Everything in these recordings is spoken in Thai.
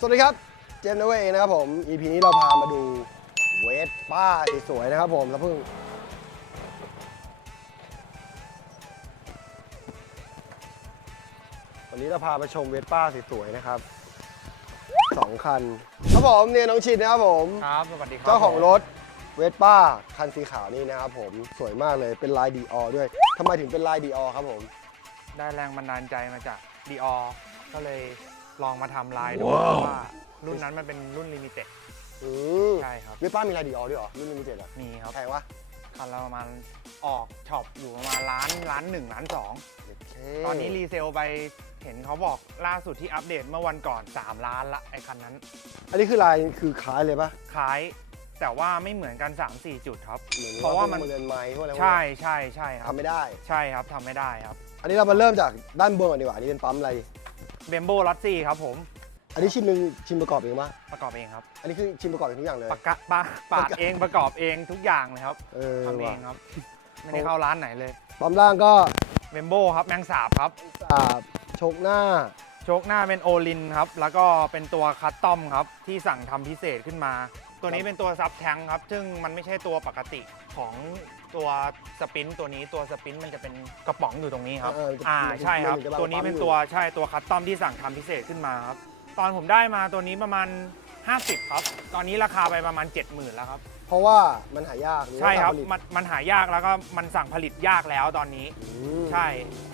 สวัสดีครับ เจมส์นเวย์เองนะครับผม EP นี้เราพามาดูเวสป้าสวยๆนะครับผมแล้วเพิ่ง วันนี้เราพาไปชมเวสป้าสวยๆนะครับสองคันครับผมเนี่ยน้องชินนะครับผม ครับ สวัสดีครับเจ้าของรถเวสป้าคันสีขาวนี่นะครับผมสวยมากเลยเป็นลายดีออด้วยทำไมถึงเป็นลายดีออครับผม ได้แรงบันดาลใจมาจากดีออก็เลย ลองมาทำลายดูเพราะว่ารุ่นนั้นมันเป็นรุ่นลิมิเต็ดอืมใช่ครับเวสป้ามีลายดีออด้วยเหรอรุ่นลิมิเต็ดอะมีครับแพงวะคันละประมาณออกช็อปอยู่ประมาณล้านล้านหนึ่งล้านสองโเคตอนนี้รีเซลไปเห็นเขาบอกล่าสุดที่อัปเดตเมื่อวันก่อน 3 ล้านละไอคันนั้นอันนี้คือลายคือคล้ายเลยปะคล้ายแต่ว่าไม่เหมือนกัน 3-4 จุดครับหมือนเพราะว่ามันพกเรือนไม้พวกอะไรพวกใช่นี้ใช่ใช่ครับทำไม่ได้ ใช่ครับทำไม่ได้ครับ อันนี้เรามาเริ่มจากด้านบนก่อนดีกว่าอันนี้เป็นปั๊มอะไร เบมโบลอตซี่ครับผมอันนี้ชิมมึงชิมประกอบเองปะประกอบเองครับ อันนี้คือชิมประกอบเองทุกอย่างเลยปากกะปาปาดเองประกอบเองทุกอย่างเลยครับเออทำเอว่ะงครับ ไม่ได้เข้าร้านไหนเลยปั๊มล่างก็เบมโบครับแมงสาบครับสาบโชกหน้าโชคหน้าเป็นโอลินครับ แล้วก็เป็นตัวคัสตอมครับ ที่สั่งทำพิเศษขึ้นมา ตัวนี้เป็นตัวซับแทงครับ ซึ่งมันไม่ใช่ตัวปกติของตัวสปรินต์ตัวนี้ตัวสปรินต์มันจะเป็นกระป๋องอยู่ตรงนี้ครับ เออมันจะอ่ามันจะใช่ครับ มันจะบางตัวนี้ปั๊มเป็นอยู่ตัวใช่ตัวคัสตอมที่สั่งทำพิเศษขึ้นมาครับ ตอนผมได้มาตัวนี้ประมาณ 50 ครับ ตอนนี้ราคาไปประมาณ 70,000 แล้วครับ เพราะว่ามันหายากหรือว่าใช่ครับการผลิตมันมันหายากแล้วก็มันสั่งผลิตยากแล้วตอนนี้ อืมใช่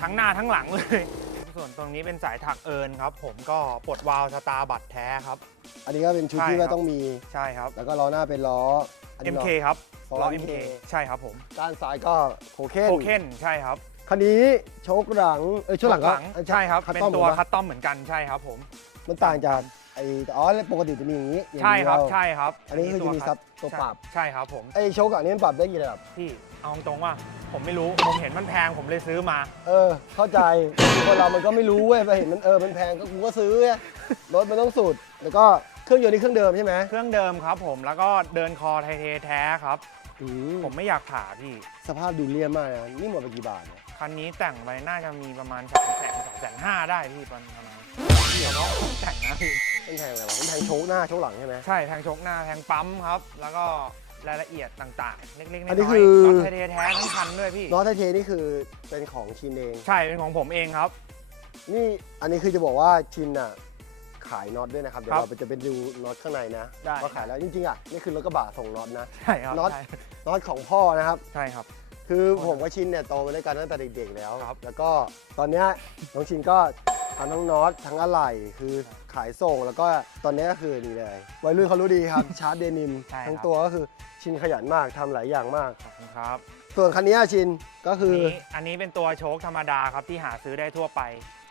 ทั้งหน้าทั้งหลังเลย ส่วนตรงนี้เป็นสายถักเอิญครับ ผมก็ปลดวาล์วสตาร์บัตรแท้ครับ อันนี้ก็เป็นชุดใช่ที่ครัว่าบต้องมี ใช่ครับ แล้วก็ล้อหน้าเป็นล้ออันนี้ MK ล้อครับล้อล้อ MK MK ใช่ครับผมด้านซ้ายก็โคเคนโคเคนใช่ครับคันนี้โชกหลังเอ้ยโชกหลังก็ใช่ครับคัสเป็นตอมตัวหรอคัสตอมเหมือนกันใช่ครับ ผมมันต่างจากไอ้อ๋อปกติจะมีอย่างนี้อย่างใช่ครับเดียวใช่ครับ อันนี้คือจะมีซับตัวปรับใช่ครับผมไอ้โชกอันนี้มันปรับได้กี่ระดับพี่ เอาตรงๆว่าผมไม่รู้ ผมเห็นมันแพงผมเลยซื้อมา เออ เข้าใจ คนเรามันก็ไม่รู้เว้ยไปเห็นมันเออมันแพงก็กูก็ซื้อไงรถมันต้องสุด แล้วก็เครื่องยนต์นี่เครื่องเดิมใช่ไหมเครื่องเดิมครับผมแล้วก็เดินคอไทเทแท้ครับ อืมผมไม่อยากผ่าพี่ สภาพดูเรียบมากนะนี่หมดไปกี่บาทเนี่ยคันนี้แต่งไปน่าจะมีประมาณ3ามแสนสองแสนห้าได้พี่ประมาณนั้นเดี๋ยวน้องแต่งนะพี่ มันแพงอะไรวะมันแพงโชกหน้าโชกหลังใช่ไหมใช่แทงชกหน้าแทงปั๊มครับ แล้วก็ รายละเอียดต่างๆ เล็กๆน้อันนี้อยคือๆน็อตไทเทแท้ทั้งคันด้วยพี่ ล้อไทเทนี่คือเป็นของชินเอง ใช่เป็นของผมเองครับ นี่อันนี้คือจะบอกว่าชินอะขายน็อตด้วยนะครับ เดี๋ยวครับเราไปจะไปดูน็อตข้างในนะได้ ว่าขายแล้วจริงๆอะนี่คือรถกระบะส่งน็อตนะ ใช่ครับน็อต ใช่น็อตของพ่อนะครับ ใช่ครับ คือผมกับชินเนี่ยโตมาด้วยกันตั้งแต่เด็กๆแล้ว ครับแล้วก็ตอนเนี้ยน้องชินก็ทำทั้งน็อตทั้งอะไหล่คือขายส่งแล้วก็ตอนนี้ก็คือนี่เลยวัยรุ่นเขารู้ดีครับ ชาร์จเดนิมใช่ครับ ทั้งตัวก็คือ ชินขยันมากทำหลายอย่างมาก ขอบคุณครับส่วนคันนี้ชินก็คือนี้อันนี้เป็นตัวโชคธรรมดาครับที่หาซื้อได้ทั่วไป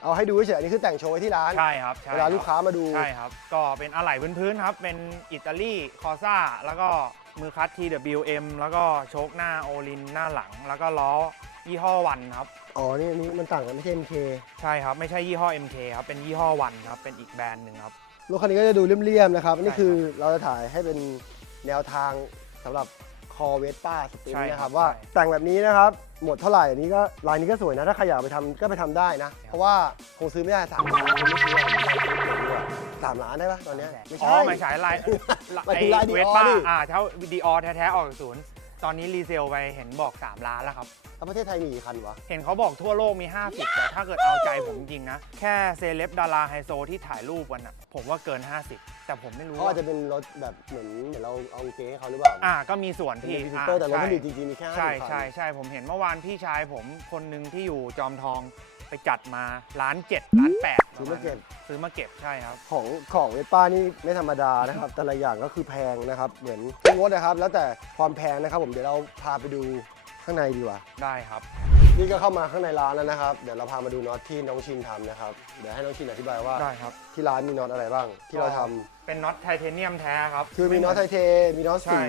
เอาให้ดูเฉยๆอันนี้คือแต่งโชว์ไว้ที่ร้าน ใช่ครับใช่เวลาลูกค้ามาดู ใช่ครับ ก็เป็นอะไหล่พื้นๆครับ เป็นอิตาลีคอซ่า แล้วก็มือคัด TWM แล้วก็โชคหน้าโอลินหน้าหลัง แล้วก็ล้อยี่ห้อวันครับ อ๋อ นี่อันนี้มันต่างกันไม่ใช่ MK ใช่ครับไม่ใช่ยี่ห้อ MK ครับ เป็นยี่ห้อวันครับ เป็นอีกแบรนด์หนึ่งครับ รถคันนี้ก็จะดูเลี่ยมๆนะครับ นี่ใช่คือเราจะถ่ายให้เป็นแนวทาง สำหรับคอเวสป้าสปรินใช่นะคครัรับบว่าใช่ แต่งแบบนี้นะครับ หมดเท่าไหร่อันนี้ก็ลายนี้ก็สวยนะ ถ้าใครอยากไปทำก็ไปทำได้นะ เพราะว่าคงซื้อไม่ได้สามล้านคงไม่ซื้อหรอกสามล้านได้ปะตอนเนี้ยไม่อ๋ใช่อไม่ใช่ลายหมายถึงลาย Dior เวสป้าดิ อ่าเท่าดีออแท้ๆออกจากศูนย์ ตอนนี้รีเซลไปเห็นบอก 3 ล้านแล้วครับ แล้วประเทศไทยมีกี่คันวะ เห็นเขาบอกทั่วโลกมี 50 แต่ถ้าเกิดเอาใจผมจริงๆนะ แค่เซเลบดาราไฮโซที่ถ่ายรูปวันน่ะผมว่าเกิน 50 แต่ผมไม่รู้เขาอาว่าจจะเป็นรถแบบเหมือนเหมือนเราเอากางเกงให้เขาหรือเปล่าอ่าก็มีส่วนเป็นที่พรีเซนเตอร์แต่รถอ่าผลิตจริงๆมีแค่ห้าใช่สิบคัน ใช่ใช่ผมเห็นเมื่อวานพี่ชายผมคนหนึ่งที่อยู่จอมทอง ไปจัดมาล้านเจ็ดล้านแปดซื้อมาเก็บ ซื้อมาเก็บใช่ครับ ของของเวสป้านี่ไม่ธรรมดานะครับ แต่ละอย่างก็คือแพงนะครับ เหมือนทุกรถนะครับ แล้วแต่ความแพงนะครับ ผมเดี๋ยวเราพาไปดูข้างในดีกว่า ได้ครับ นี่ก็เข้ามาข้างในร้านแล้วนะครับ เดี๋ยวเราพามาดูน็อตที่น้องชินทำนะครับ เดี๋ยวให้น้องชินอธิบายว่าได้ครับที่ร้านมีน็อตอะไรบ้าง ที่เราทำเป็นน็อตไทเทเนียมแท้ครับคือมีน็อตไทเท มีน็อตสี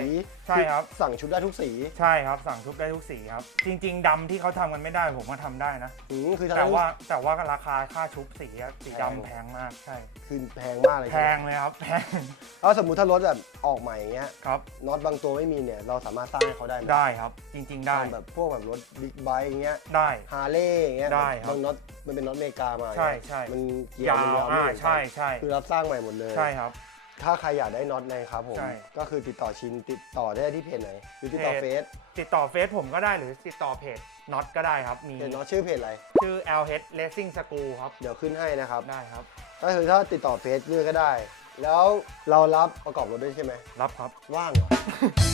ใช่ครับ สั่งชุดได้ทุกสี ใช่ครับ สั่งทุบได้ทุกสีครับ จริง ๆดำที่เขาทำกันไม่ได้ผมก็ทำได้นะอืมคือทำแต่ได้ว่าแต่ว่าราคาค่าชุบสีอะสีแพงดำแพงมากใช่คือแพงมากเลยแพงเลยครับแพงถ้าสมมติถ้ารถแบบออกใหม่อย่างเงี้ยครับน็อตบางตัวไม่มีเนี่ยเราสามารถสร้างให้เขาได้ไหมได้ครับ จริง ๆ ได้ทำแบบพวกแบบรถบิ๊กไบค์อย่างเงี้ยยได้ฮาร์เลย์อย่างเงี้ยได้ครับบางน็อต มันเป็นน็อตอเมริกามาใช่ใช่มันเกี่ยวยาวมันยาวไม่อ่าเหมือนกันใช่ใช่คือรับสร้างใหม่หมดเลยใช่ครับ ถ้าใครอยากได้น็อตนะครับผมใช่ก็คือติดต่อชินติดต่อได้ที่เพจไหนหรือติดต่อเพจเฟซติดต่อเฟซผมก็ได้หรือติดต่อเพจน็อตก็ได้ครับมีเพจน็อตชื่อเพจอะไรชื่อ LH Racing School ครับเดี๋ยวขึ้นให้นะครับได้ครับก็คือถ้าติดต่อเฟซด้วยก็ได้ แล้วเรารับประกอบรถด้วยใช่ไหมรับครับ ว่างเหรอ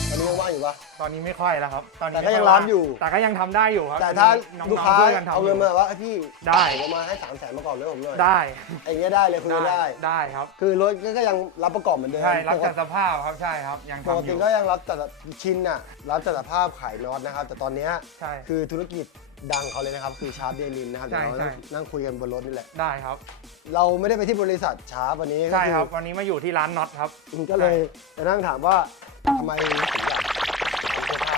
ตอนนี้ยังว่างอยู่ปะ ตอนนี้ไม่ค่อยแล้วครับ ตอนนี้แต่ก็ไม่ยังค่รับอยู่ แต่ก็ยังทำได้อยู่ครับแต่ถ้าน้องลูกๆค้าช่วยกันทำเอาเงินยู่มาว่าเอ้ยพี่ได้ ผมมาให้สามแสนประกอบรถผมหน่อยได้อย่างเงี้ยได้เลยคุยกันได้ ได้ครับ คือรถก็ยังรับประกอบเหมือนเดิมใช่ รับปกจัดติสภาพครับ ใช่ครับ ยังปกทำอติยู่ ก็ยังรับจัดชิ้นน่ะรับจัดสภาพขายน็อตนะครับ แต่ตอนเนี้ยใช่ คือธุรกิจ ดังเขาเลยนะครับ คือชาร์ปเดลินนะครับใช่เดี๋ยวเราใช่ นั่งคุยกันบนรถนี่แหละ ได้ครับเราไม่ได้ไปที่บริษัทชาร์ปวันนี้ก็ใช่อครับ วันนี้มาอยู่ที่ร้านน็อตครับก็เลยจะนั่งถามว่าทำไมถึงอยากทำเสื้อผ้า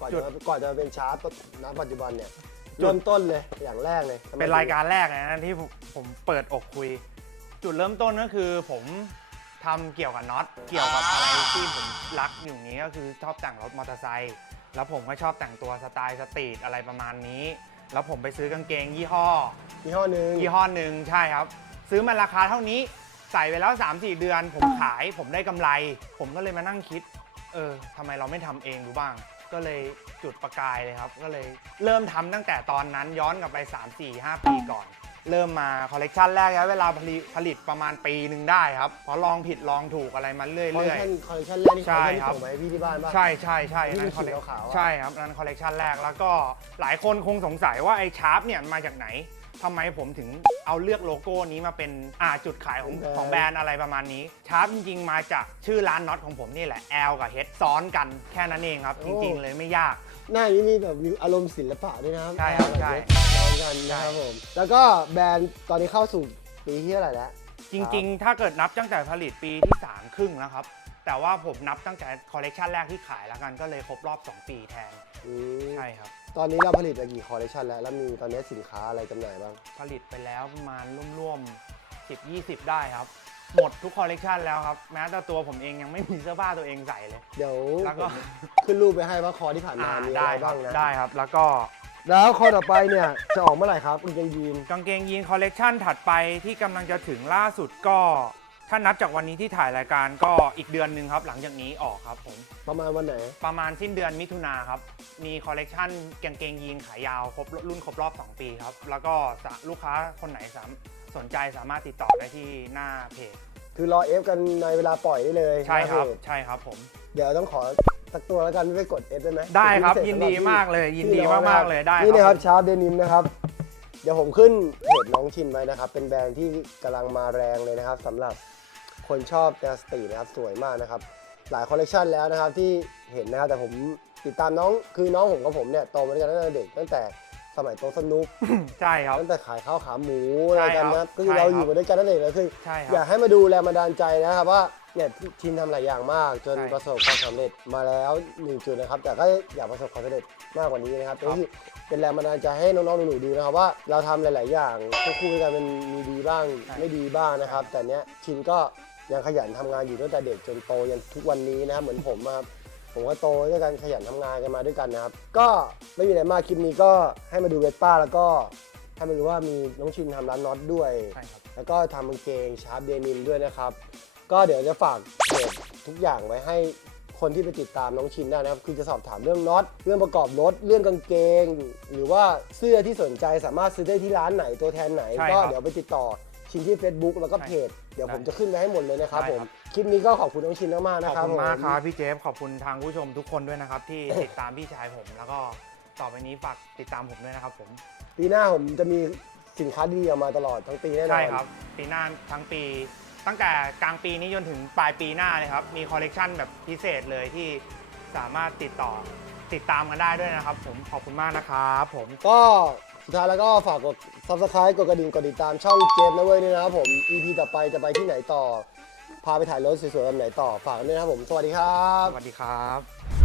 ก่อนจุด จะก่อนจะมาเป็นชาร์ปณปัจจุบันเนี่ยเริ่มต้นเลยอย่างแรกเลยทำไมเป็นรายการแรกเลยนะที่ผมผมเปิดอกคุย จุดเริ่มต้นก็คือผมทำเกี่ยวกับน็อตเกี่ยวกับอะไรที่ผมรักอยู่อย่างนี้ก็คือชอบแต่งรถมอเตอร์ไซค์ แล้วผมก็ชอบแต่งตัวสไตล์สตรีทอะไรประมาณนี้ แล้วผมไปซื้อกางเกงยี่ห้อ ยี่ห้อหนึ่งยี่ห้อหนึ่งใช่ครับ ซื้อมาราคาเท่านี้ใส่ไปแล้ว 3-4 เดือน ผมขายผมได้กำไร ผมก็เลยมานั่งคิด เออทำไมเราไม่ทำเองดูบ้าง ก็เลยจุดประกายเลยครับ ก็เลยเริ่มทำตั้งแต่ตอนนั้นย้อนกลับไป 3-4-5 ปีก่อน เริ่มมาคอลเลกชันแรกใช้เวลาผลิตผลิตประมาณปีหนึ่งได้ครับเพราะลองผิดลองถูกอะไรมาเรื่คอลเลอคยชันๆคอลเลคชันแรกนี่ใช่เขาที่ครับ ส่งมาให้พี่ที่บ้านป่ะ ใช่ใช่ใช่ที่นั่เป็นนคอลเลสีขาวๆอะ ใช่ครับนั่นคอลเลกชันแรกแล้วก็หลายคนคงสงสัยว่าไอ้ชาร์ปเนี่ยมันมาจากไหนทำไมผมถึงเอาเลือกโลโก้นี้มาเป็นอ่าจุดขายของของแบรนด์อะไรประมาณนี้ ชาร์ปจริง ๆ มาจากชื่อร้านน็อตของผมนี่แหละ L กับ H ซ้อนกันแค่นั้นเองครับ จริง ๆ เลยไม่ยาก หน้านี้มีแบบมีอารมณ์ศิลปะด้วยนะครับใช่ครับใช่ลองกันนะครับผม แล้วก็แบรนด์ตอนนี้เข้าสู่ปีที่เท่าไหร่แล้ว จริงๆ ถ้าเกิดนับตั้งแต่ผลิตปีที่ 3 ครึ่งแล้วครับ แต่ว่าผมนับตั้งแต่คอลเลกชันแรกที่ขายแล้วกันก็เลยครบรอบ 2 ปีแทน อืมใช่ครับ ตอนนี้เราผลิตไปกี่คอลเลคชันแล้ว แล้วมีตอนนี้สินค้าอะไรจำหน่ายบ้าง ผลิตไปแล้วประมาณร่วมๆ10-20 ได้ครับ หมดทุกคอลเลกชันแล้วครับ แม้แต่ตัวผมเองยังไม่มีเสื้อผ้าตัวเองใส่เลย เดี๋ยวแล้วก็ ขึ้นรูปไปให้ว่าคอที่ผ่านมาอ่ามีอะได้ไรครับ้าบงนะได้ครับ แล้วก็แล้วคอต่อไปเนี่ยจะออกเมื่อไหร่ครับคุณเกงยีนกางเกงยีนคอลเลกชันถัดไปที่กำลังจะถึงล่าสุดก็ ถ้านับจากวันนี้ที่ถ่ายรายการก็อีกเดือนหนึ่งครับ หลังจากนี้ออกครับผม ประมาณวันไหน ประมาณสิ้นเดือนมิถุนาครับ มีคอลเลกชันกางเกงยีนขายาวครบรุ่นครบรอบ 2 ปีครับ แล้วก็สาลูกค้าคนไหนสาม สนใจสามารถติดต่อได้ที่หน้าเพจ คือรอเอฟกันในเวลาปล่อยได้เลยใช่ครับ นะเพจใช่ครับผม เดี๋ยวต้องขอสักตัวแล้วกันไม่ไปกดเอฟได้ไหมได้ครับกยินดีพิเศษสำหรับพี่มากเลย ยินดีพี่น้องมากๆเลยได้นี่คนะครัรับบชาร์ปเดนิมนะครับ เดี๋ยวผมขึ้นเพจน้องชินไว้นะครับ เป็นแบรนด์ที่กำลังมาแรงเลยนะครับสำหรับคนชอบแนวสตรีทนะครับสวยมากนะครับ หลายคอลเลกชันแล้วนะครับที่เห็นนะครับแต่ผมผมติดตามน้องคือน้องผมกับผมเนี่ยโตมาด้วยกันตั้งแต่เด็กตั้งแต่ สมัยโตะสนุกใช่ครับตั้งแต่ขายข้าวขาหมูอะไรกันใช่ครันะบก็คือใช่เราครับอยู่มาด้วยกันนั่นเองแล้วคือใช่คอยารักบให้มาดูแรงบันดาลใจนะครับว่าเนี่ยชินทำหลายอย่างมาก จนใช่ประสบความสำเร็จมาแล้วหนึ่งจุดนะครับ แต่ก็อยากประสบความสำเร็จมากกว่านี้นะครับครับนี่เป็นแรงบันดาลใจให้น้องๆหนูๆดูนะครับว่าเราทำหลาย ๆ อย่างควบคู่กันมันมีดีบ้างไม่ดีบ้างนะครับ แต่เนี้ยชินก็ยังขยันทำงานอยู่ตั้งแต่เด็กจนโตยันทุกวันนี้นะครับเหมือนผมนะครับ ผมก็โตด้วยกันขยันทำงานกันมาด้วยกันนะครับ ก็ไม่มีอะไรมากคลิปนี้ก็ให้มาดูเวสป้าแล้วก็ให้มาดูว่ามีน้องชินทำร้านน็อตด้วย ใช่ครับ แล้วก็ทำกางเกงชาร์ปเดนิมด้วยนะครับ ก็เดี๋ยวจะฝากเพจทุกอย่างไว้ให้คนที่ไปติดตามน้องชินได้นะครับ คือจะสอบถามเรื่องน็อต เรื่องประกอบรถ เรื่องกางเกง หรือว่าเสื้อที่สนใจสามารถซื้อได้ที่ร้านไหนตัวแทนไหน ใช่ก็ครับเดี๋ยวไปติดต่อชินที่ Facebook แล้วก็ใช่เพจ เดี๋ยวได้ผมจะขึ้นไปให้หมดเลยนะครับได้ผมครับ คลิปนี้ก็ขอบคุณน้องชินมากๆขนะอบครับคุณมากผครับพี่เจฟขอบคุณทางผู้ชมทุกคนด้วยนะครับ ที่ ติดตามพี่ชายผม แล้วก็ต่อไปนี้ฝากติดตามผมด้วยนะครับ ผมปีหน้าผมจะมีสินค้าดีๆออกมาตลอดทั้งปีแน่นอน ใช่ครับ ปีหน้าทั้งปี ตั้งแต่กลางปีนี้จนถึงปลายปีหน้าเลยครับ มีคอลเลกชันแบบพิเศษเลยที่สามารถติดต่อติดตามกันได้ด้วยนะครับ ผมขอบคุณมากนะครับผม ก็สุดท้ายแล้วก็ฝากกด subscribe กดกระดิ่งกดติดตามช่องเจมส์นะเว้ยด้วยนะครับผม EP ต่อไปจะไปที่ไหนต่อ พาไปถ่ายรถสวยๆแบบไหนต่อฝากกันด้วยนะครับผม สวัสดีครับ สวัสดีครับ